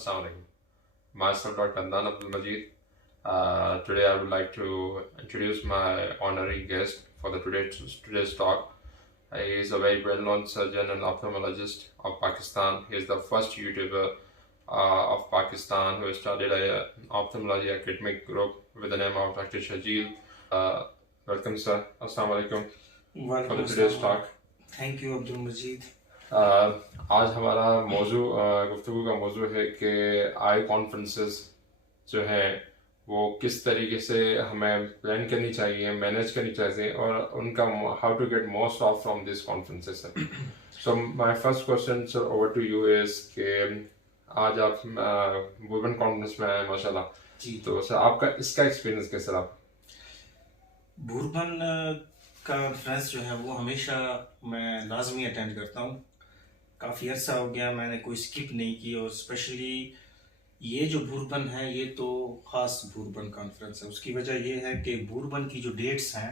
Assalamu alaikum. Myself, Dr. Adnan Abdul Majid. Today, I would like to introduce my honorary guest for the today's talk. He is a very well-known surgeon and ophthalmologist of Pakistan. He is the first YouTuber of Pakistan who started an ophthalmology academic group with the name of Dr. Shajil. Welcome, sir. Assalamu alaikum for the today's talk. Thank you Abdul Majeed. आज हमारा गुफ्तगू का मौजू है कि आई conferences जो हैं वो किस तरीके से हमें प्लान करनी चाहिए, मैनेज करनी चाहिए और उनका how to get most of from this conferences. So my first question sir over to you is कि आज आप वुमेन कॉन्फ्रेंस में आए माशाल्लाह जी, तो सर आपका इसका एक्सपीरियंस कैसा रहा? बुरबन कॉन्फ्रेंस जो है वो हमेशा मैं लाजमी अटेंड करता हूँ। काफ़ी अर्सा हो गया मैंने कोई स्किप नहीं की, और स्पेशली ये जो बुरबन है ये तो ख़ास बुरबन कॉन्फ्रेंस है। उसकी वजह ये है कि बुरबन की जो डेट्स हैं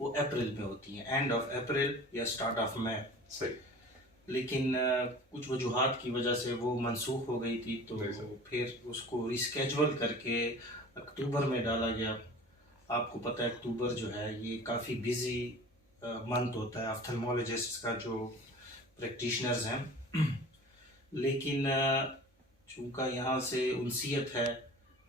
वो अप्रैल में होती हैं, एंड ऑफ अप्रैल या स्टार्ट ऑफ मई। सही, लेकिन कुछ वजूहात की वजह से वो मनसूख हो गई थी, तो फिर उसको रिस्केजुअल करके अक्टूबर में डाला गया। आपको पता है अक्टूबर जो है ये काफ़ी बिजी मंथ होता है ऑफ्थल्मोलॉजिस्ट का, जो प्रैक्टिशनर्स हैं। लेकिन चूँकि यहाँ से उनसीयत है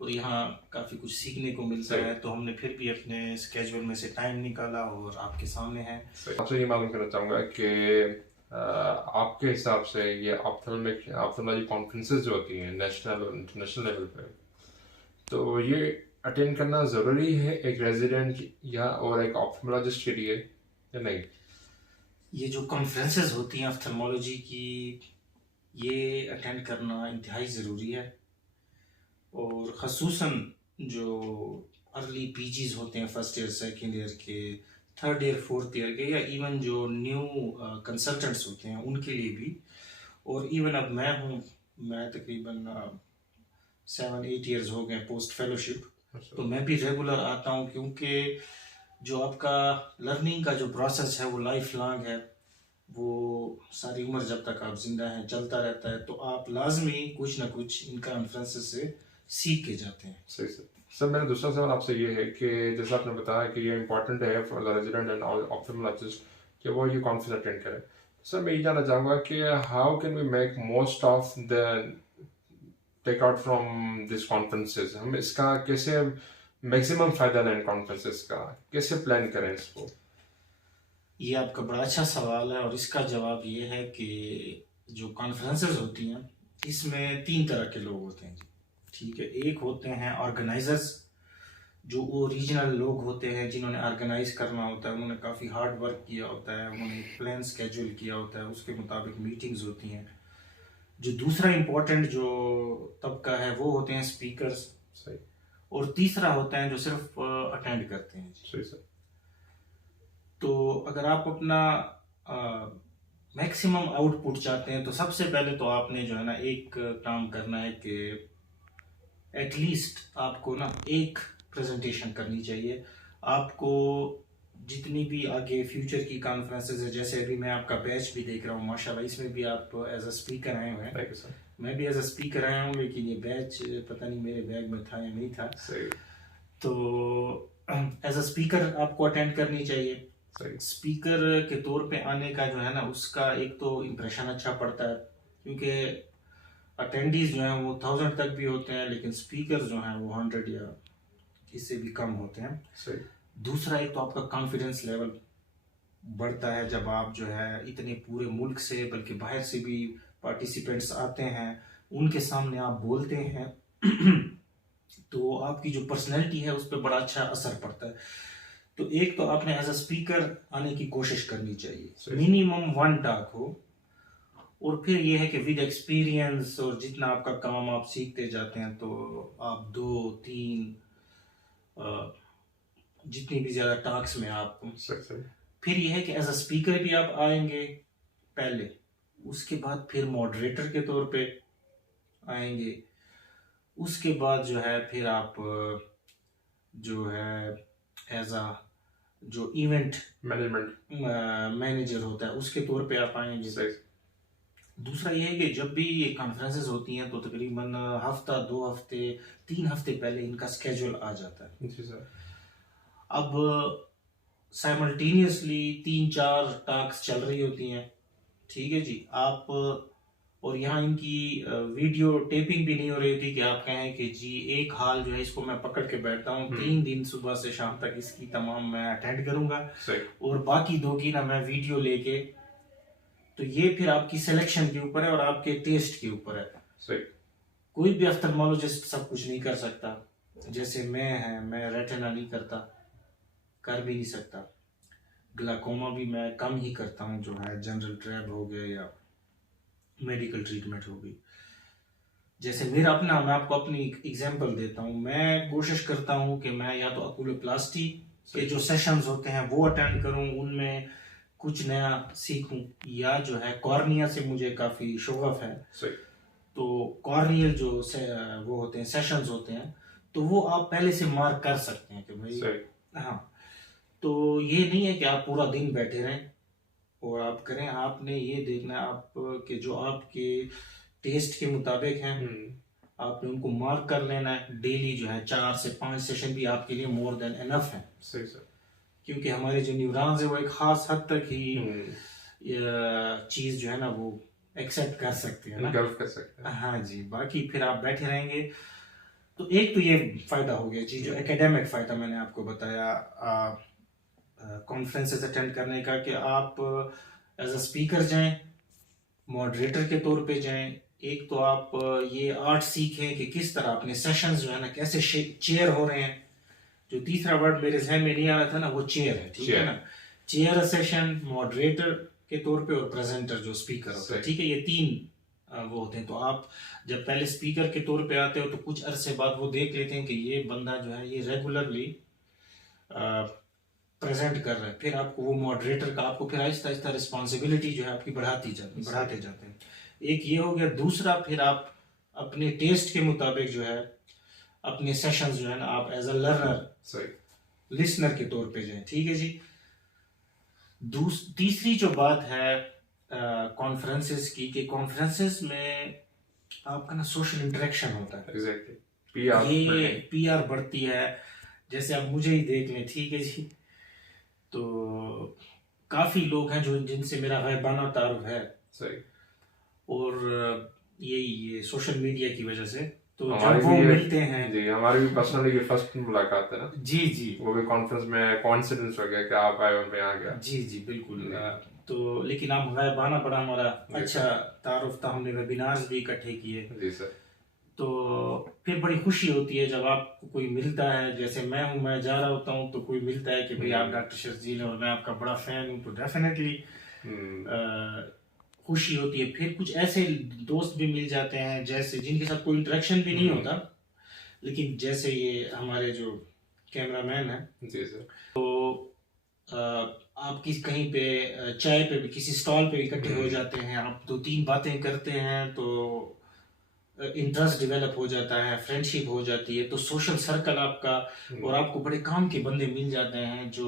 और यहाँ काफ़ी कुछ सीखने को मिलता है, तो हमने फिर भी अपने स्केजुअल में से टाइम निकाला और आपके सामने है। आपसे ये मालूम करना चाहूँगा कि आपके हिसाब से ये ऑप्थेल्मोलॉजी कॉन्फ्रेंसेस जो होती हैं नेशनल और इंटरनेशनल लेवल पे, तो ये अटेंड करना ज़रूरी है एक रेजिडेंट या और एक ऑप्थेल्मोलॉजिस्ट के लिए या नहीं? ये जो कॉन्फ्रेंसेस होती हैं ऑप्थेल्मोलॉजी की, ये अटेंड करना इंतहाई ज़रूरी है। और ख़ुसूसन जो अर्ली पीजीज़ होते हैं फर्स्ट ईयर सेकेंड ईयर के, थर्ड ईयर फोर्थ ईयर के, या इवन जो न्यू कंसल्टेंट्स होते हैं उनके लिए भी। और इवन अब मैं तकरीबन 7-8 ईयर्स हो गए पोस्ट फेलोशिप, तो मैं भी रेगुलर आता हूँ, क्योंकि जो आपका लर्निंग का जो प्रोसेस है वो लाइफ लॉन्ग है। वो सारी उम्र जब तक आप जिंदा हैं चलता रहता है, तो आप लाजमी कुछ ना कुछ इन कॉन्फ्रेंसेस से सीख के जाते हैं। सही सर, मेरा दूसरा सवाल आपसे ये है कि जैसे आपने बताया कि ये इम्पोर्टेंट है for the resident and ophthalmologist कि वो ये कॉन्फ्रेंस अटेंड करें। सर मैं ये जानना चाहूँगा कि how can we make most of the take out from this conferences? हम इसका कैसे मैक्सिमम फ़ायदा लें कॉन्फ्रेंसेस का, कैसे प्लान करें इसको? ये आपका बड़ा अच्छा सवाल है, और इसका जवाब ये है कि जो कॉन्फ्रेंसेस होती हैं इसमें 3 तरह के लोग होते हैं। ठीक है, एक होते हैं ऑर्गेनाइजर्स, जो वो रीजनल लोग होते हैं जिन्होंने ऑर्गेनाइज करना होता है, उन्होंने काफ़ी हार्ड वर्क किया होता है, उन्होंने एक प्लान स्केड्यूल किया होता है, उसके मुताबिक मीटिंग्स होती हैं। जो दूसरा इम्पोर्टेंट जो तबका है वो होते हैं स्पीकर्स। सही। और तीसरा होता है जो सिर्फ अटेंड करते हैं। सही सर। तो अगर आप अपना मैक्सिमम आउटपुट चाहते हैं, तो सबसे पहले तो आपने जो है ना एक काम करना है कि एटलीस्ट आपको ना एक प्रेजेंटेशन करनी चाहिए। आपको जितनी भी आगे फ्यूचर की कॉन्फ्रेंसेस है, जैसे अभी मैं आपका बैच भी देख रहा हूँ माशाल्लाह, इसमें भी आप एज अ स्पीकर आए हुए हैं। मैं भी एज अ स्पीकर आया हूँ, लेकिन ये बैच पता नहीं मेरे बैग में था या नहीं था। तो एज अ स्पीकर आपको अटेंड करनी चाहिए। स्पीकर के तौर पे आने का जो है ना, उसका एक तो इम्प्रेशन अच्छा पड़ता है, क्योंकि अटेंडीज जो हैं वो 1000 तक भी होते हैं, लेकिन स्पीकर जो हैं वो 100 या इससे भी कम होते हैं। सही। दूसरा, एक तो आपका कॉन्फिडेंस लेवल बढ़ता है जब आप जो है इतने पूरे मुल्क से, बल्कि बाहर से भी पार्टिसिपेंट्स आते हैं, उनके सामने आप बोलते हैं तो आपकी जो पर्सनैलिटी है उस पर बड़ा अच्छा असर पड़ता है। तो एक तो आपने एज अ स्पीकर आने की कोशिश करनी चाहिए, मिनिमम 1 टॉक हो। और फिर ये है कि विद एक्सपीरियंस और जितना आपका काम आप सीखते जाते हैं, तो आप 2-3 जितनी भी ज़्यादा टॉक्स में आप, फिर ये है कि एज अ स्पीकर भी आप आएंगे पहले, उसके बाद फिर मॉडरेटर के तौर पे आएंगे, उसके बाद जो है फिर आप जो है एज अ जो इवेंट मैनेजर होता है उसके तौर पे आप आएंगे। दूसरा ये है कि जब भी ये कॉन्फ्रेंसेस होती हैं तो तकरीबन हफ्ता 2 हफ्ते 3 हफ्ते पहले इनका स्केड्यूल आ जाता है। जी सर। अब साइमल्टेनियसली 3-4 टास्क चल रही होती हैं, ठीक है जी। आप और यहाँ इनकी वीडियो टेपिंग भी नहीं हो रही थी कि आप कहें कि जी एक हाल जो है इसको मैं पकड़ के बैठता हूँ 3 दिन सुबह से शाम तक इसकी तमाम मैं अटेंड करूंगा और बाकी 2 की ना मैं वीडियो लेके, तो ये फिर आपकी सिलेक्शन के ऊपर है और आपके टेस्ट के ऊपर है। कोई भी ऑफ्थल्मोलॉजिस्ट सब कुछ नहीं कर सकता। जैसे मैं रेटिना नहीं करता, कर भी नहीं सकता। ग्लाकोमा भी मैं कम ही करता हूँ, जो है जनरल ट्रैब हो गया या मेडिकल ट्रीटमेंट हो गई। जैसे मेरा अपना, मैं आपको अपनी एग्जांपल देता हूँ। मैं कोशिश करता हूँ कि मैं या तो अकुलोप्लास्टी के जो सेशंस होते हैं वो अटेंड करूँ, उनमें कुछ नया सीखूं, या जो है कॉर्निया से मुझे काफ़ी शौक़ है। तो कॉर्नियल जो वो होते हैं सेशंस होते हैं, तो वो आप पहले से मार्क कर सकते हैं कि भाई हाँ। तो ये नहीं है कि आप पूरा दिन बैठे रहें और आप करें। आपने ये देखना है आप कि जो आपके टेस्ट के मुताबिक हैं आपने उनको मार्क कर लेना है। डेली जो है 4 से 5 सेशन भी आपके लिए मोर देन इनफ है। सही सर। क्योंकि हमारे जो न्यूरॉन्स है वो एक खास हद तक ही चीज जो है ना वो एक्सेप्ट कर सकते हैं ना, कर सकते हैं। हाँ जी। बाकी फिर आप बैठे रहेंगे। तो एक तो ये फायदा हो गया जी, जो एकेडमिक फायदा मैंने आपको बताया कॉन्फ्रेंसेस अटेंड करने का, कि आप एज अ स्पीकर जाएं, मॉडरेटर के तौर पे जाएं। एक तो आप ये आर्ट सीखें कि किस तरह अपने सेशंस जो है ना कैसे चेयर हो रहे हैं। जो तीसरा वर्ड मेरे जहन में नहीं आ रहा था ना वो चेयर है, ठीक है ना। चेयर सेशन, मॉडरेटर के तौर पे और प्रेजेंटर जो स्पीकर होता है, ठीक है। ये 3 वो होते हैं। तो आप जब पहले स्पीकर के तौर पे आते हो तो कुछ अरसे बाद वो देख लेते हैं कि ये बंदा जो है ये रेगुलरली प्रेजेंट कर रहा है। फिर आपको वो मॉडरेटर का आपको फिर आहिस्ता आहिस्ता रिस्पॉन्सिबिलिटी जो है आपकी बढ़ाते जाते हैं। एक ये हो गया। दूसरा, फिर आप अपने टेस्ट के मुताबिक जो है अपने सेशंस जो है ना आप एज अ लर्नर लिसनर के तौर पे जाएं, ठीक है जी। तीसरी जो बात है कॉन्फ्रेंसेस की, कि कॉन्फ्रेंसेस में आपका ना सोशल इंटरेक्शन होता है। ये पीआर बढ़ती है। जैसे आप मुझे ही देख लें, ठीक है जी। तो काफी लोग हैं जो जिनसे मेरा गायबाना तारुफ है। सही। और ये सोशल मीडिया की वजह से तो जब वो मिलते हैं जी, हमारी भी पर्सनली फर्स्ट मुलाकात है ना जी जी, वो भी कॉन्फ्रेंस में कोइंसिडेंस हो गया कि आप आए और मैं आ गया। जी जी बिल्कुल। तो लेकिन आप गायबाना बड़ा हमारा अच्छा तारुफ था, हमने वेबिनार्स भी इकट्ठे किए जी सर। तो फिर बड़ी खुशी होती है जब आपको कोई मिलता है। जैसे मैं जा रहा होता हूँ तो कोई मिलता है कि भाई आप डॉक्टर शर्जील और मैं आपका बड़ा फैन हूँ, तो डेफिनेटली खुशी होती है। फिर कुछ ऐसे दोस्त भी मिल जाते हैं जैसे जिनके साथ कोई इंटरेक्शन भी नहीं होता, लेकिन जैसे ये हमारे जो कैमरामैन है जी सर, तो आप कहीं पे चाय पे भी किसी स्टॉल पे इकट्ठे हो जाते हैं, आप 2-3 बातें करते हैं तो इंटरेस्ट डेवलप हो जाता है, फ्रेंडशिप हो जाती है। तो सोशल सर्कल आपका और आपको बड़े काम के बंदे मिल जाते हैं जो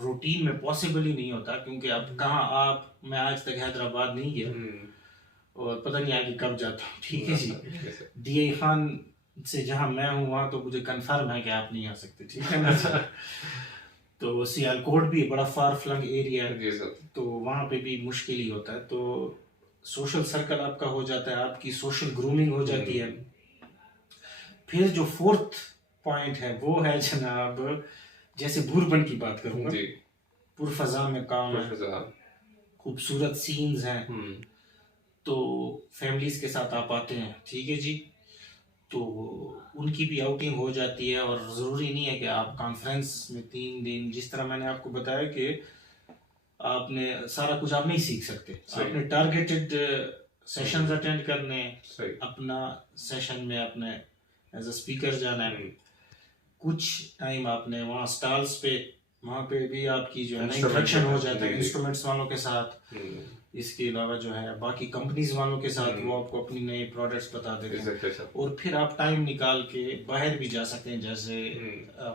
रूटीन में पॉसिबल ही नहीं होता। क्योंकि अब मैं आज तक हैदराबाद नहीं गया और पता नहीं आगे कब जाता हूँ, ठीक है जी। डीए खान से जहाँ मैं हूँ वहाँ तो मुझे कंफर्म है कि आप नहीं आ सकते, ठीक है ना। तो सियालकोट भी बड़ा फार फ्लंग एरिया है, तो वहाँ पे भी मुश्किल ही होता है। तो सोशल सर्कल आपका हो जाता है, आपकी सोशल ग्रूमिंग हो जाती है। फिर जो 4th पॉइंट है वो है जनाब, जैसे बुरबन की बात करूंगा, पुरफजा में काम है, खूबसूरत सीन्स हैं, तो फैमिलीज के साथ आप आते हैं, ठीक है जी। तो उनकी भी आउटिंग हो जाती है। और ज़रूरी नहीं है कि आप कॉन्फ्रेंस में 3 दिन, जिस तरह मैंने आपको बताया कि आपने सारा कुछ आप नहीं सीख सकते। आपने टारगेटेड सेशंस अटेंड करने, अपना सेशन में आपने एज अ स्पीकर जाना है। कुछ टाइम आपने वहाँ स्टॉल्स पे, वहाँ पे भी आपकी जो है ना इंटरेक्शन हो जाता है इंस्ट्रूमेंट्स वालों के साथ। इसके अलावा जो है बाकी कंपनीज वालों के साथ वो आपको अपनी नई प्रोडक्ट्स बता देते हैं। और फिर आप टाइम निकाल के बाहर भी जा सकते हैं, जैसे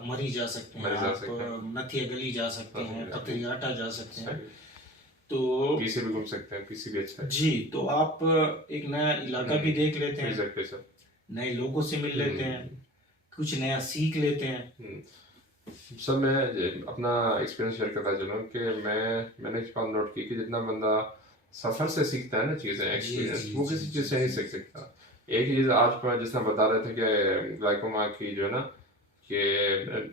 मरी जा सकते हैं, आप नथिया गली जा सकते हैं, पतरियाटा जा सकते हैं। तो पीसी भी घूम सकते हैं, पीसी भी अच्छा है जी, तो आप एक नया इलाका भी देख लेते हैं, एग्जैक्टली सर। नए लोगों से मिल लेते हैं, कुछ नया सीख लेते हैं। सर मैं अपना एक्सपीरियंस शेयर करता चलूँ कि मैंने एक बात नोट की कि जितना बंदा सफर से सीखता है ना चीज़ें, एक्सपीरियंस, वो किसी चीज़ से नहीं सीख सकता। एक चीज़ आज मैं जिस तरह बता रहे थे कि ग्लाइकोमा की जो है ना, कि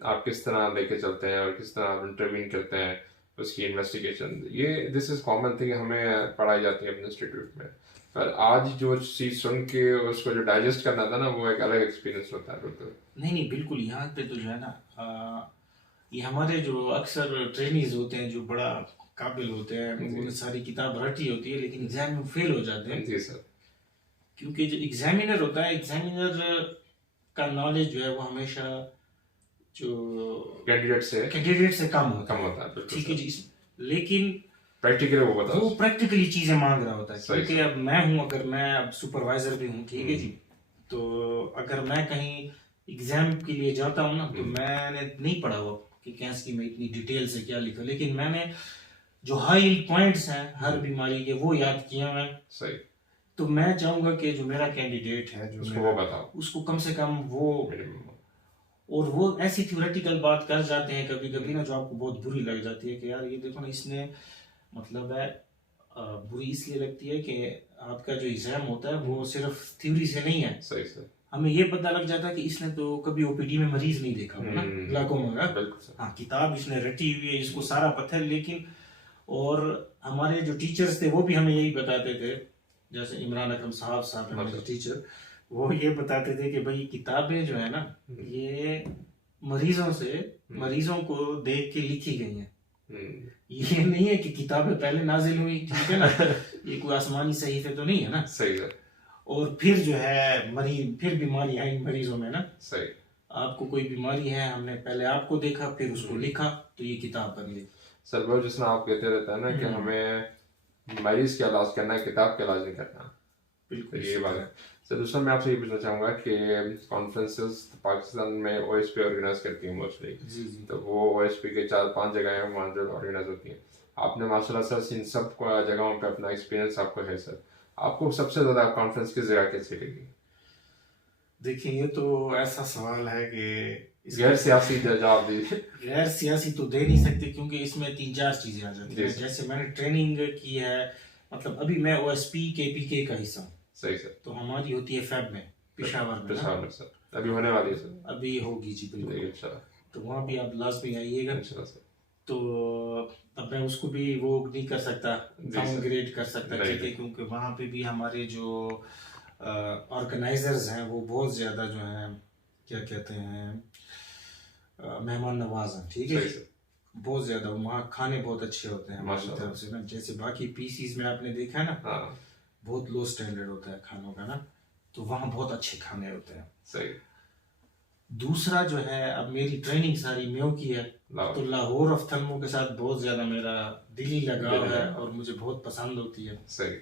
आप किस तरह लेके चलते हैं और किस तरह आप इंटरवीन करते हैं, उसकी इन्वेस्टिगेशन, ये दिस इज कॉमन थिंग हमें पढ़ाई जाती है अपने इंस्टीट्यूट में। पर आज जो चीज़ सुन के उसको जो डाइजेस्ट करना था ना, वो एक अलग एक्सपीरियंस होता है बिल्कुल। नहीं बिल्कुल, यहाँ पे तो जो है ना, ये हमारे जो अक्सर ट्रेनीज होते हैं जो बड़ा काबिल होते हैं, उन्होंने सारी किताब रटी होती है लेकिन एग्जाम में फेल हो जाते हैं। जी सर। क्योंकि जो एग्जामिनर होता है, एग्जामिनर का नॉलेज जो है वो हमेशा जो कैंडिडेट से कम होता है, ठीक है जी। लेकिन प्रैक्टिकली वो प्रैक्टिकली चीजें मांग रहा होता है, क्योंकि अब मैं हूँ, अगर मैं अब सुपरवाइजर भी हूँ, ठीक है जी, तो अगर मैं कहीं एग्जाम के लिए जाता हूँ ना, तो मैंने नहीं पढ़ा हुआ कि कैसे में इतनी डिटेल से क्या लिखा, लेकिन मैंने जो हाई पॉइंट्स हैं हर बीमारी के वो याद किया मैं। सही। तो मैं चाहूंगा कि जो मेरा कैंडिडेट है, जो उसको वो बताओ, उसको कम से कम वो, और वो ऐसी थ्योरेटिकल बात कर जाते हैं कभी कभी ना, जो आपको बहुत बुरी लग जाती है कि यार ये देखो ना, इसने मतलब है, बुरी इसलिए लगती है कि आपका जो एग्जाम होता है वो सिर्फ थ्योरी से नहीं है। सही सर। हमें ये पता लग जाता है कि इसने तो कभी ओपीडी में मरीज नहीं देखा होगा ना, ग्लाइकोमा का। हाँ, किताब इसने रटी हुई है, इसको सारा पता है, लेकिन और हमारे जो टीचर्स थे वो भी हमें यही बताते थे, जैसे इमरान अकरम साहब हमारे टीचर, वो ये बताते थे कि भाई किताबें जो है ना, ये मरीजों को देख के लिखी गई हैं। ये नहीं है कि किताबें पहले नाजिल हुई, ठीक है ना, ये कोई आसमानी सहीफे तो नहीं है ना। सही है। और फिर जो है फिर बीमारी आई मरीजों में ना। सही। आपको कोई बीमारी है, हमने पहले आपको देखा, फिर उसको लिखा, तो ये किताब बन गई। सर वो जिसमें आप कहते रहते हैं ना कि हमें मरीज का इलाज करना है, किताब का इलाज नहीं करना। बिल्कुल ये बात है। सर दूसरा मैं आपसे ये पूछना चाहूँगा कि कॉन्फ्रेंसेस पाकिस्तान में ओएसपी ऑर्गेनाइज करती है मोस्टली, तो वो ओएसपी के 4-5 जगह हैं वहाँ जो ऑर्गेनाइज होती हैं। आपने माशाल्लाह सर इन सब जगहों पे अपना एक्सपीरियंस आपको है सर, आपको सबसे ज़्यादा कॉन्फ्रेंस किस जगह कैसी लगी? देखिए, ये तो ऐसा सवाल है कि गैर सियासी जवाब दीजिए। गैर सियासी तो दे नहीं सकते, क्योंकि इसमें 3-4 चीजें आ जाती हैं। जैसे मैंने ट्रेनिंग की है, मतलब अभी मैं ओएसपी केपीके का हिस्सा हूँ। सही सर। तो हमारी होती है फैब में, पेशावर में सर, अभी होने वाली है सर। अभी होगी जी, बिल्कुल। तो वहाँ भी आप लाजमी आइएगा सर। तो अब मैं उसको भी वो नहीं कर सकता, डाउनग्रेड कर सकता, ठीक है, क्योंकि वहाँ पे भी हमारे जो ऑर्गेनाइजर्स हैं वो बहुत ज़्यादा जो हैं, क्या कहते हैं, मेहमान नवाज हैं, ठीक है, बहुत ज़्यादा। वहाँ खाने बहुत अच्छे होते हैं हमारी तरफ से ना। जैसे बाकी पीसीज में आपने देखा है ना, बहुत लो स्टैंडर्ड होता है खानों का ना, तो वहाँ बहुत अच्छे खाने होते हैं। सही। दूसरा जो है, अब मेरी ट्रेनिंग सारी म्यो की है, तो लाहौर अफ्थल्मों के साथ बहुत ज़्यादा मेरा दिली लगाव है और मुझे बहुत पसंद होती है। सही।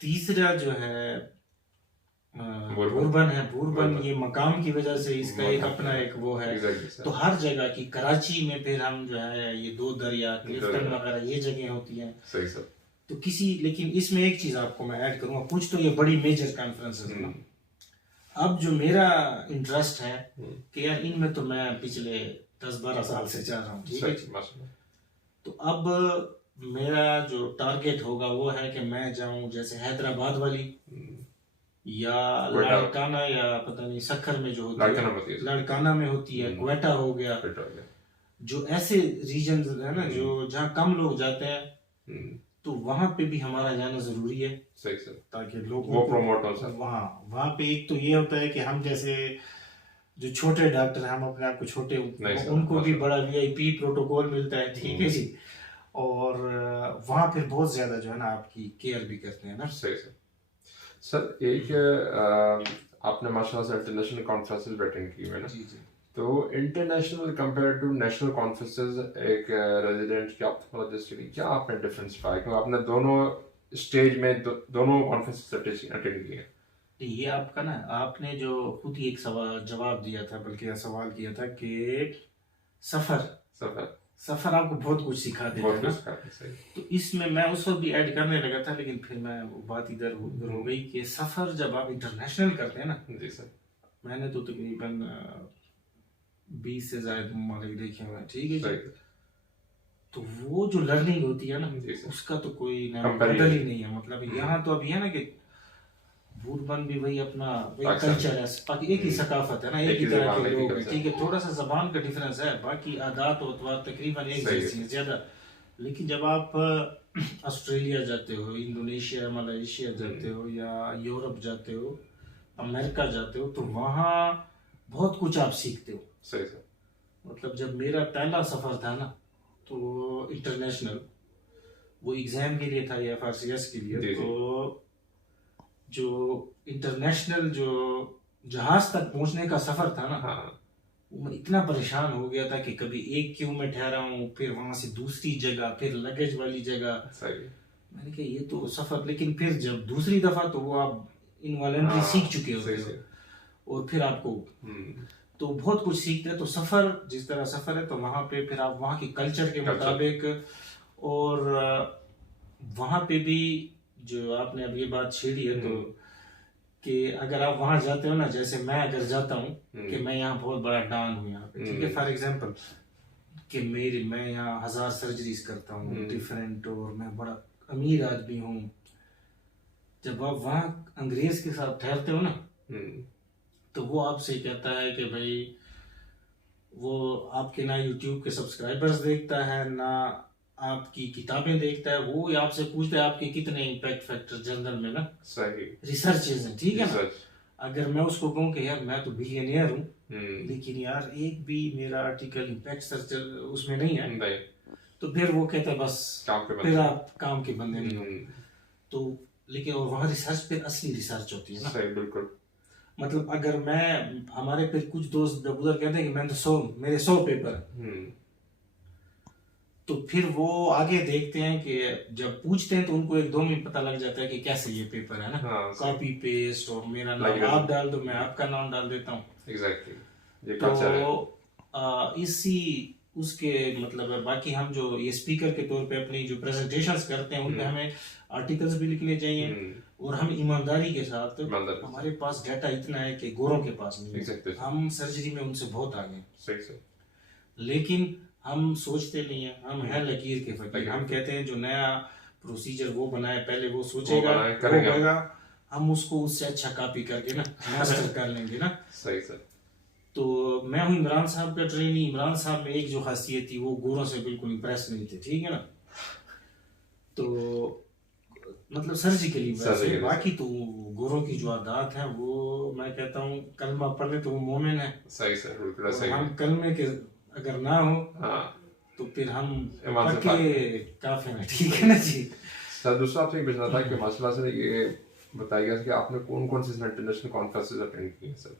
तीसरा जो है बुरबन, ये मकाम की वजह से इसका एक अपना एक वो है। तो हर जगह की, कराची में फिर हम जो है ये दो दरिया, क्लिफ्टन वगैरह ये जगह होती हैं। सही सर। तो लेकिन इसमें एक चीज आपको मैं ऐड करूंगा, कुछ तो ये बड़ी मेजर कॉन्फ्रेंसेस है ना। अब जो मेरा इंटरेस्ट है कि यार इनमें तो मैं पिछले 10-12 साल से जा रहा हूँ, ठीक है। तो अब मेरा जो टारगेट होगा वो है कि मैं जाऊं जैसे हैदराबाद वाली, या लाड़काना, या पता नहीं सखर में जो होती है, लाड़काना में होती है, क्वेटा हो गया, जो ऐसे रीजन है ना जो जहाँ कम लोग जाते हैं, तो वहां पे भी हमारा जाना जरूरी है। सही सर। ताकि लोग वो प्रमोट हो सर। वहाँ पे एक तो ये होता है कि हम जैसे जो छोटे डॉक्टर हैं, हम अपने आप को छोटे, उनको भी बड़ा वीआईपी प्रोटोकॉल मिलता है, ठीक है जी। और वहाँ फिर बहुत ज्यादा जो है ना आपकी केयर भी करते हैं ना। सही सर। सर एक आपने माशाल्लाह से इंटरनेशनल कॉन्फ्रेंसेस अटेंड की है ना, जी जी। तो international compare to national conferences, एक रेजिडेंट के ऑप्थेल्मोलॉजिस्ट के लिए क्या आपने डिफरेंस पाया? क्योंकि आपने दोनों स्टेज में दोनों कॉन्फ्रेंसेस अटेंड किए हैं। ये आपका ना, आपने जो खुद ही एक सवाल जवाब दिया था, बल्कि सवाल किया था कि सफर सफर आपको बहुत कुछ सिखा देता बहुत है ना। कुछ सिखाते हैं, सही। तो इसमें मैं उस वक्त भी ऐड करने लगा था, लेकिन फिर मैं वो बात इधर उधर हो गई कि सफर जब आप इंटरनेशनल करते हैं ना, जी सर। मैंने तो तकरीबन 20 से ज्यादा ममालिक देखे हुए हैं, ठीक है जी। सही। तो वो जो लर्निंग होती है ना, जी सर। उसका तो कोई ना Comparison बदल ही नहीं है। मतलब यहाँ तो अभी है ना कि बूरबन भी वही अपना वही पाकिस्तान। कल्चर है, बाकी एक ही सकाफत है ना, एक एक ही ही तरह ज़बान, के एक ही लोग हैं, culture। ठीक है। थोड़ा सा जबान का डिफरेंस है, बाकी आदात और अतवार तकरीबन एक सही है। जैसी है ज्यादा। लेकिन जब आप ऑस्ट्रेलिया जाते हो, इंडोनेशिया मलेशिया जाते हो, या यूरोप जाते हो, अमेरिका जाते हो, तो वहाँ बहुत कुछ आप सीखते हो। सही सर। मतलब जब मेरा पहला सफर था ना, तो इंटरनेशनल, वो एग्जाम के लिए था या FRCS के लिए, जी, जी। तो जो इंटरनेशनल जो जहाज तक पहुंचने का सफर था ना, हाँ मैं इतना परेशान हो गया था कि कभी एक क्यू में ठहरा हूँ, फिर वहां से दूसरी जगह, फिर लगेज वाली जगह। सही। मैंने कहा ये तो सफर, लेकिन फिर जब दूसरी दफा तो वो आप इनवॉलंटरी हाँ, सीख चुके सही होते सही। हो, और फिर आपको तो बहुत कुछ सीखते हैं। तो सफर जिस तरह सफर है, तो वहां पे फिर आप वहां के कल्चर के मुताबिक, और वहां पे भी जो आपने अब ये बात छेड़ी है, तो कि अगर आप वहां जाते हो ना, जैसे मैं अगर जाता हूँ कि मैं यहाँ बहुत बड़ा डॉन हूँ यहाँ पे, ठीक है, फॉर एग्जांपल कि मैं यहाँ 1000 सर्जरीज करता हूँ डिफरेंट, और मैं बड़ा अमीर आदमी हूँ। जब आप वहाँ अंग्रेज के साथ ठहरते हो ना, तो वो आपसे कहता है कि भाई वो आपके ना यूट्यूब के सब्सक्राइबर्स देखता है, ना आपकी किताबें देखता है, वो आपसे पूछता है आपके कितने इम्पैक्ट फैक्टर जर्नल में ना सही रिसर्चेज हैं, ठीक है ना। Research। अगर मैं उसको कहूँ कि यार मैं तो बिलियनियर हूँ, लेकिन यार एक भी मेरा आर्टिकल इम्पैक्ट सर्च उसमें नहीं है, नहीं, तो फिर वो कहता है बस काम के फिर बंदे। आप काम के बंदे नहीं हो। तो लेकिन और वहाँ रिसर्च फिर असली रिसर्च होती है ना। सही, बिल्कुल। मतलब अगर मैं, हमारे फिर कुछ दोस्त जब उधर कहते हैं कि मैं तो मेरे 100 पेपर है, तो फिर वो आगे देखते हैं कि जब पूछते हैं तो उनको एक दो में पता लग जाता है कि कैसे ये पेपर है ना, हाँ, कॉपी पेस्ट, और मेरा नाम Plagiarism। आप डाल दो, मैं आपका नाम डाल देता हूँ। एग्जैक्टली, ये तो कल्चर है। इसी उसके मतलब है, बाकी हम जो ये स्पीकर के तौर पे अपनी जो प्रेजेंटेशंस करते हैं, उनपे हमें आर्टिकल्स भी लिखने चाहिए, और हम ईमानदारी के साथ, ईमानदारी। हमारे पास डाटा इतना है कि गोरों के पास नहीं है। Exactly। हम सर्जरी में उनसे बहुत आगे हैं, सही सही। लेकिन हम सोचते नहीं है, हम हैं लकीर के फकीर। हम कहते हैं जो नया प्रोसीजर वो बनाए, पहले वो सोचेगा, बनाए, वो करेंगे। करेगा, हम उसको उससे अच्छा कॉपी करके ना मास्टर कर लेंगे ना। सही सर। तो मैं हूँ इमरान साहब का ट्रेनी। इमरान साहब में एक जो खासियत थी, वो गोरों से बिल्कुल इम्प्रेस नहीं थे, ठीक है ना। तो मतलब सर्जिकली वैसे, Surgically। बाकी तो गोरों की जो आदत है, वो मैं कहता हूँ कलमा पढ़ने तो वो मोमिन है, सही सर, बिल्कुल और सही। हम कलमे के अगर ना हो हाँ, तो फिर हम ईमान से पक्के काफिर हैं, ठीक है ना जी। सर दूसरा आपसे ये पूछना था कि माशाल्लाह से ये बताइएगा कि आपने कौन कौन से इंटरनेशनल कॉन्फ्रेंसेस अटेंड किए हैं सर।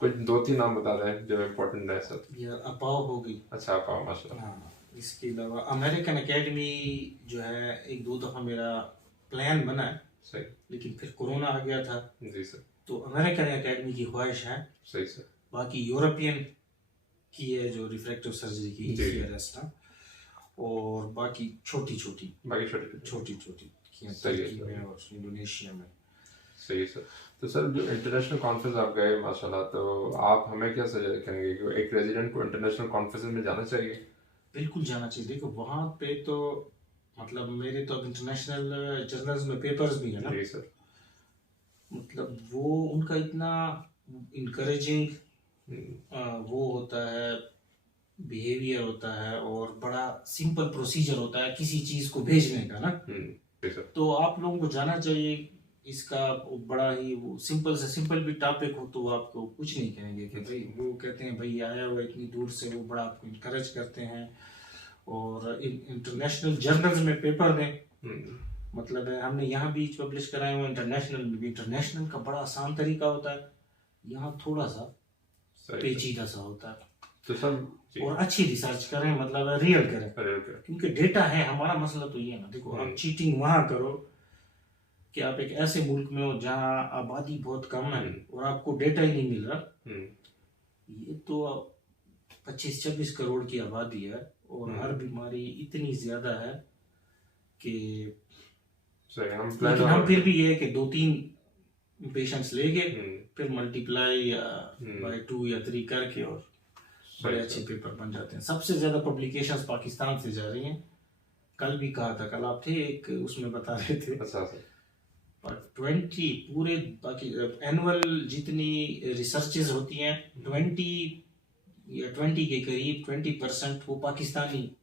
कुछ 2-3 नाम बता दें जो इम्पोर्टेंट है सर। यार अपाव हो गई। अच्छा, आप माशाल्लाह। हाँ, इसके अलावा अमेरिकन एकेडमी जो है, एक दो दफ़ा मेरा प्लान बना है, सही। लेकिन फिर कोरोना आ गया था, जी सर। तो अमेरिकन एकेडमी की ख्वाहिश है। सही सर। बाकी यूरोपियन की है जो रिफ्रैक्टिव सर्जरी की जी। रेस्ट, और बाकी छोटी छोटी बाकी छोटे छोटी छोटी सही है, तुर्की में और इंडोनेशिया में। सही है सर। तो सर जो इंटरनेशनल कॉन्फ्रेंस आप गए माशाल्लाह, तो आप हमें क्या सजेस्ट करेंगे कि एक रेजिडेंट को इंटरनेशनल कॉन्फ्रेंस में जाना चाहिए? बिल्कुल जाना चाहिए। देखो वहाँ पे तो मतलब मेरे तो अब इंटरनेशनल जर्नल्स में पेपर्स भी है ना, जी सर। मतलब वो उनका इतना इनकरेजिंग वो होता है, बिहेवियर होता है, और बड़ा सिंपल प्रोसीजर होता है किसी चीज को भेजने का ना। जी सर। तो आप लोगों को जाना चाहिए। इसका बड़ा ही वो सिंपल से सिंपल भी टॉपिक हो तो वो आपको कुछ नहीं कहेंगे कि भाई, वो कहते हैं भाई आया हुआ इतनी दूर से, वो बड़ा आपको इनकरेज करते हैं। और इंटरनेशनल जर्नल्स में पेपर दें, मतलब है हमने यहाँ भी पब्लिश कराए हुए, इंटरनेशनल में भी। इंटरनेशनल का बड़ा आसान तरीका होता है, यहाँ थोड़ा सा पेचीदा सा होता है। तो सर और अच्छी रिसर्च करें, मतलब रियल करें, क्योंकि डेटा है। हमारा मसला तो ये है ना, देखो आप चीटिंग वहां करो कि आप एक ऐसे मुल्क में हो जहां आबादी बहुत कम है और आपको डेटा ही नहीं मिल रहा। ये तो 25-26 करोड़ की आबादी है, और हर बीमारी इतनी ज़्यादा है कि लेकिन हम फिर भी ये है कि 2-3 पेशेंट्स लेके फिर मल्टीप्लाई या बाय 2 या 3 करके और बड़े अच्छे पेपर बन जाते हैं। सबसे ज़्यादा पब्लिकेशंस पाकिस्तान से जा रही हैं। कल भी कहा था, कल आप थे एक उसमें बता रहे थे। अच्छा पर 20 पूरे बाकी एनुअल जितनी रिसर्चेज होती हैं 20 के करीब 20% वो पाकिस्तानी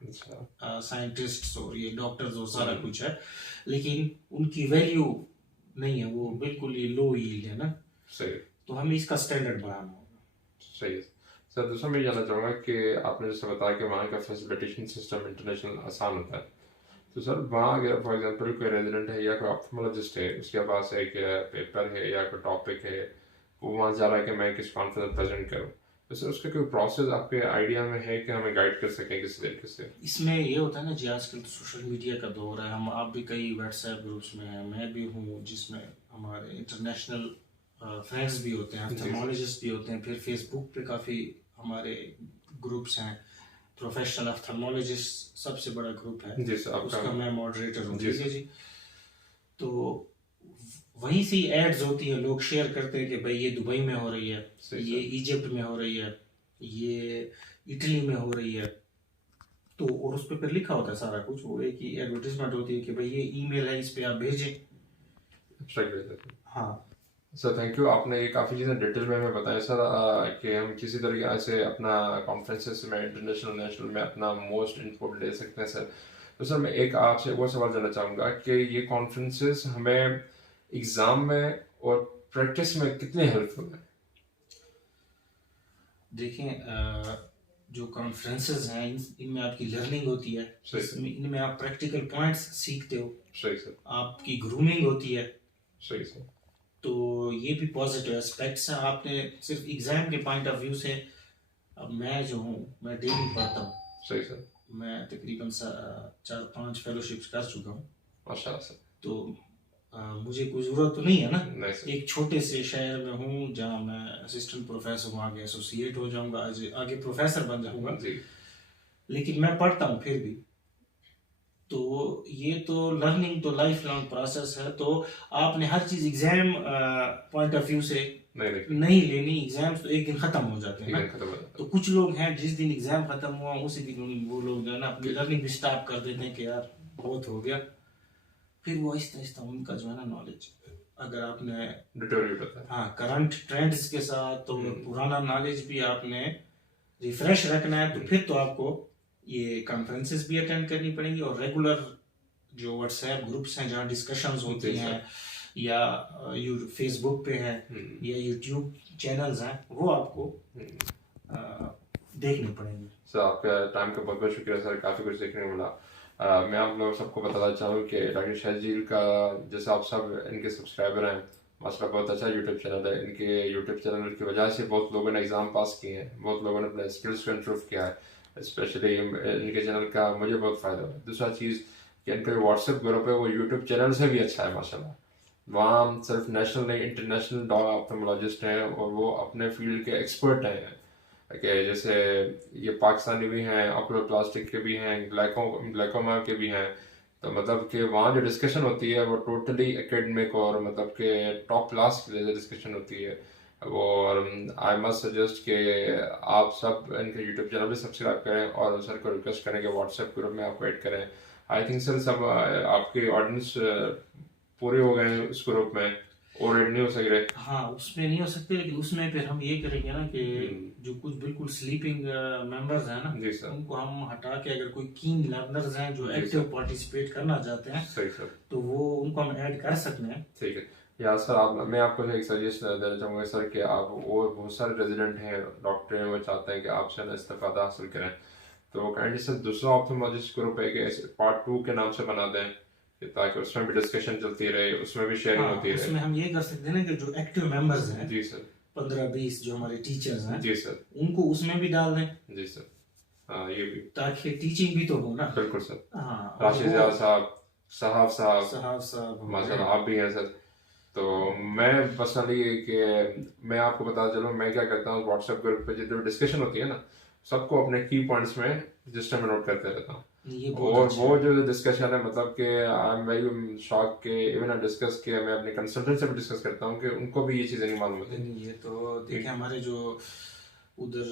साइंटिस्ट्स और ये डॉक्टर्स और सारा कुछ है, लेकिन उनकी वैल्यू नहीं है, वो बिल्कुल ही लो यील्ड है ना। सही। तो हमें इसका स्टैंडर्ड बढ़ाना होगा। सही है सर। दूसरा मैं जानना चाहूँगा कि आपने जैसे बताया कि वहाँ का फैसिलिटेशन सिस्टम इंटरनेशनल आसान होता है, तो सर वहाँ अगर फॉर एग्जांपल कोई रेजिडेंट है या कोई ऑप्थेमोलॉजिस्ट है, उसके पास एक पेपर है या कोई टॉपिक है, वो वहाँ जा रहा है कि मैं किस कॉन्फ्रेंस में प्रेजेंट करूँ, तो सर उसका कोई प्रोसेस आपके आइडिया में है कि हमें गाइड कर सकें किसी तरीके से? इसमें ये होता है ना जी, आजकल तो सोशल मीडिया का दौर है। हम आप भी कई व्हाट्सएप ग्रुप्स में हैं, मैं भी हूँ, जिसमें हमारे इंटरनेशनल फ्रेंड्स भी होते हैं, ऑप्थेमोलॉजिस्ट भी होते हैं। फिर फेसबुक पे काफ़ी हमारे ग्रुप्स हैं, प्रोफेशनल ऑप्थेमोलॉजिस्ट सबसे बड़ा ग्रुप है जी सर, उसका मैं मॉडरेटर हूँ। ठीक है जी। तो वहीं से एड्स होती है, लोग शेयर करते हैं कि भाई ये दुबई में हो रही है, ये इजिप्ट में हो रही है, ये इटली में हो रही है। तो और उस पर फिर लिखा होता है सारा कुछ, वो एक ही एडवर्टीजमेंट होती है कि भाई ये ईमेल है, इस पे आप भेजें। हाँ सर, थैंक यू। आपने ये काफ़ी चीज़ें डिटेल में हमें बताया सर, कि हम किसी तरीके से अपना कॉन्फ्रेंसेस में इंटरनेशनल नेशनल में अपना मोस्ट इनपुट ले सकते हैं सर। तो सर मैं एक आपसे वो सवाल जानना चाहूँगा कि ये कॉन्फ्रेंसेस हमें एग्ज़ाम में और प्रैक्टिस में कितने हेल्पफुल हैं? देखें, जो कॉन्फ्रेंसेस हैं इनमें आपकी लर्निंग होती है, इनमें आप प्रैक्टिकल पॉइंट्स सीखते हो। सही सर। आपकी ग्रूमिंग होती है। सही सर। तो ये भी पॉजिटिव एस्पेक्ट्स हैं। आपने सिर्फ एग्जाम के पॉइंट ऑफ व्यू से, अब मैं जो हूँ मैं डेली पढ़ता हूँ। सही सर। मैं तकरीबन 4-5 फेलोशिप्स कर चुका हूँ माशाल्लाह सर। तो मुझे कोई ज़रूरत तो नहीं है ना। एक छोटे से शहर में हूँ जहाँ मैं असिस्टेंट प्रोफेसर हूँ, आगे एसोसिएट हो जाऊँगा, आगे प्रोफेसर बन जाऊँगा, लेकिन मैं पढ़ता हूँ फिर भी। तो ये तो लर्निंग तो लाइफ लॉन्ग प्रोसेस है। तो आपने हर चीज़ एग्जाम पॉइंट ऑफ व्यू से नहीं लेनी। एग्जाम्स तो एक दिन ख़त्म हो जाते हैं ना। तो कुछ लोग हैं जिस दिन एग्जाम ख़त्म हुआ उसी दिन वो लोग जो है ना अपनी लर्निंग भी स्टॉप कर देते हैं कि यार बहुत हो गया। फिर वो आहिस्ता आहिस्ता उनका जो है ना नॉलेज, अगर आपने करंट ट्रेंड्स के साथ, तो पुराना नॉलेज भी आपने रिफ्रेश रखना है, तो फिर तो आपको ये कॉन्फ्रेंसेस भी अटेंड करनी पड़ेंगी और रेगुलर जो व्हाट्सएप ग्रुप्स हैं जहाँ डिस्कशंस होती हैं, या फेसबुक पे है या यूट्यूब चैनल्स हैं, वो आपको देखने पड़ेंगे। सर आपका टाइम का बहुत बहुत शुक्रिया सर, काफ़ी कुछ देखने को मिला। मैं आप लोग सबको बताना चाहूँ कि डॉक्टर शहजील का, जैसे आप सब इनके सब्सक्राइबर हैं, माशाल्लाह बहुत अच्छा यूट्यूब चैनल है। इनके यूट्यूब चैनल की वजह से बहुत लोगों ने एग्ज़ाम पास किए हैं, बहुत लोगों ने अपने स्किल्स को इम्प्रूव किया है। स्पेशली इनके चैनल का मुझे बहुत फ़ायदा है। दूसरा चीज़ कि इनका जो व्हाट्सएप ग्रुप है वो यूट्यूब चैनल से भी अच्छा है माशाल्लाह। वहाँ सिर्फ नेशनल नहीं इंटरनेशनल ऑप्थेमोलॉजिस्ट हैं और वो अपने फील्ड के एक्सपर्ट हैं, कि जैसे ये पाकिस्तानी भी हैं, ऑक्यूलोप्लास्टिक के भी हैं, ग्लाइकोमा के भी हैं। तो मतलब कि वहाँ जो डिस्कशन होती है वो टोटली एकेडमिक और मतलब कि टॉप क्लास की डिस्कशन होती है वो। और आई मस्ट सजेस्ट कि आप सब इनके यूट्यूब चैनल भी सब्सक्राइब करें और सर को रिक्वेस्ट करें कि व्हाट्सएप ग्रुप में आप ऐड करें। आई थिंक सर सब आपके ऑडियंस पूरे हो गए हैं उस ग्रुप में, और ऐड नहीं हो सक रहे। हाँ उसमें नहीं हो सकते, लेकिन उसमें फिर हम ये करेंगे ना कि जो कुछ बिल्कुल स्लीपिंग मेंबर्स हैं ना, उनको हम हटा के, अगर कोई कीन लर्नर्स हैं जो एक्टिव पार्टिसिपेट करना चाहते हैं, सही सर, तो वो उनको हम ऐड कर सकते हैं। ठीक है यार सर। मैं आपको एक सजेशन देना चाहूँगा सर कि आप, और बहुत सारे रेजिडेंट हैं डॉक्टर हैं, वो चाहते हैं कि आपसे इस्तेफादा हासिल करें, तो काइंडली सर दूसरा ऑप्थेमोलॉजिस्ट ग्रुप है कि पार्ट 2 के नाम से बना दें, ताकि उसमें भी डिस्कशन चलती रहे, उसमें भी शेयरिंग होती रहे। उसमें हम ये कर सकते हैं ना कि जो एक्टिव मेंबर्स हैं, जी सर, 15-20 जो हमारे टीचर्स हैं, जी सर, उनको उसमें भी डाल दें। जी सर, हाँ ये भी, ताकि टीचिंग भी तो हो ना। बिल्कुल सर। हाँ, राशिद साहब, साहब माशाल्लाह आप भी हैं सर। तो मैं पर्सनली कि मैं आपको बता चलूँ, मैं क्या करता हूँ व्हाट्सएप ग्रुप पे जो डिस्कशन होती है ना, सबको अपने की पॉइंट्स में रजिस्टर में नोट करते रहता हूँ। ये और बहुत अच्छा वो है। जो डिस्कशन है मतलब कि आई एम वेरी शॉक के इवन आई डिस्कस किया, मैं अपने कंसल्टेंट से भी डिस्कस करता हूँ कि उनको भी ये चीज़ें नहीं मालूम होती। नहीं, ये तो देखिए हमारे जो उधर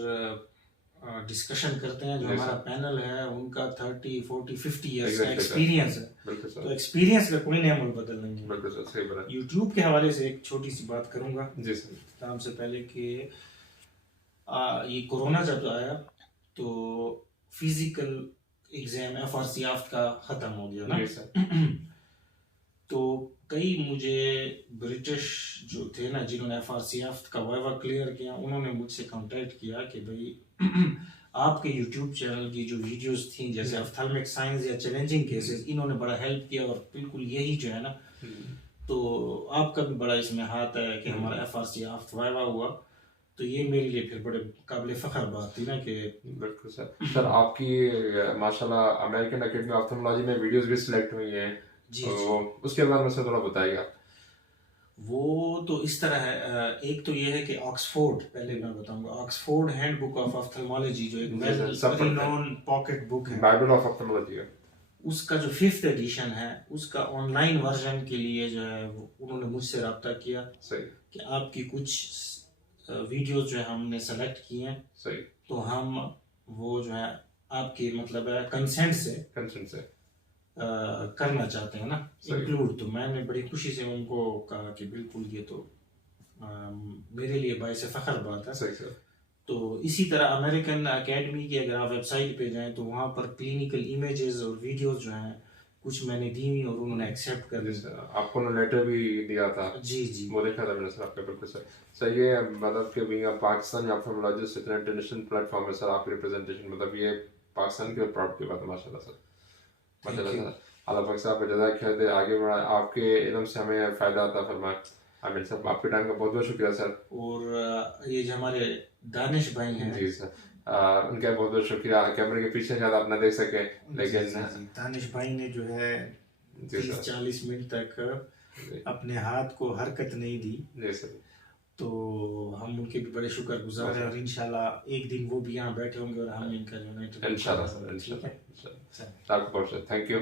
डिस्कशन करते हैं, जो जी हमारा सर, पैनल है, उनका 30 40 50 ईयर्स का एग्जैक्टली सर, एक्सपीरियंस है। बिल्कुल तो सर, एक्सपीरियंस का कोई नियम बदल नहीं है। बिल्कुल सर, सही बोला। यूट्यूब के हवाले से एक छोटी सी बात करूंगा जी सर, नाम से पहले कि ये कोरोना जब आया तो फिजिकल एग्जाम FRC आफ्ट का ख़त्म हो गया ना। जी सर, तो कई मुझे ब्रिटिश जो थे ना, जिन्होंने FRC आफ्ट का वाइवा क्लियर किया, उन्होंने मुझसे कांटेक्ट किया कि भाई आपके यूट्यूब चैनल की जो वीडियोस थी जैसे ऑप्थेल्मिक साइंस या चैलेंजिंग केसेस, इन्होंने बड़ा हेल्प किया और बिल्कुल यही जो है ना, तो आपका भी बड़ा इसमें हाथ है कि हमारा FRC आफ्ट वाइवा हुआ। तो ये मेरे लिए फिर बड़े काबिल फ़ख्र बात थी ना कि बिल्कुल सर। सर आपकी माशाल्लाह अमेरिकन एकेडमी ऑफ ऑप्थेल्मोलॉजी में वीडियोस भी सिलेक्ट हुई हैं, जी तो जी। उसके बारे में सर थोड़ा बताइएगा। वो तो इस तरह है, एक तो ये है कि ऑक्सफोर्ड, पहले मैं बताऊंगा, ऑक्सफोर्ड हैंडबुक ऑफ ऑप्थेल्मोलॉजी जो एक जी वेल सर, सब वेल पढ़ते हैं, नोन पॉकेट बुक है, बाइबल ऑफ ऑप्थेल्मोलॉजी है। उसका जो 5th एडिशन है, उसका ऑनलाइन वर्जन के लिए जो है उन्होंने मुझसे रब्ता किया सही, कि आपकी कुछ वीडियोस जो है हमने सेलेक्ट किए हैं, सही, तो हम वो जो है आपके मतलब है कंसेंट से कंसेंट से, करना चाहते हैं ना सही, इंक्लूड। तो मैंने बड़ी खुशी से उनको कहा कि बिल्कुल ये तो मेरे लिए बायस फ़ख्र बात है। सही सर, तो इसी तरह अमेरिकन एकेडमी की अगर आप वेबसाइट पे जाएं तो वहाँ पर क्लिनिकल इमेजेस और वीडियोस जो हैं कुछ मैंने दी हुई और उन्होंने एक्सेप्ट कर ली। सर आपको ना लेटर भी दिया था, जी जी। वो देखा था मैंने सर आपका, बिल्कुल सर। सर ये मतलब कि बीइंग अ पाकिस्तानी ऑप्थेल्मोलॉजिस्ट इतना इंटरनेशनल प्लेटफॉर्म है सर, आपकी रिप्रेजेंटेशन मतलब ये पाकिस्तान के प्राउड की बात है माशाल्लाह सर, माशाल्लाह सर। अल्लाह पाक साहब का जज़ाक खैर दे, आगे बढ़ा, आपके इल्म से हमें फ़ायदा आता फरमाए। आमीन सर, आपके टाइम का बहुत बहुत शुक्रिया सर। और ये जो हमारे दानिश भाई हैं, जी सर, उनका बहुत बहुत शुक्रिया। कैमरे के पीछे शायद आप ना देख सके, लेकिन दानिश भाई ने जो है जी सर, 30 40 मिनट तक जी अपने हाथ को हरकत नहीं दी। जी सर, तो हम उनके भी बड़े शुक्रगुजार हैं और इंशाल्लाह एक दिन वो भी यहाँ बैठे होंगे और हम इनका जो है इंशाल्लाह सर, ठीक है। इंशाल्लाह, थैंक यू।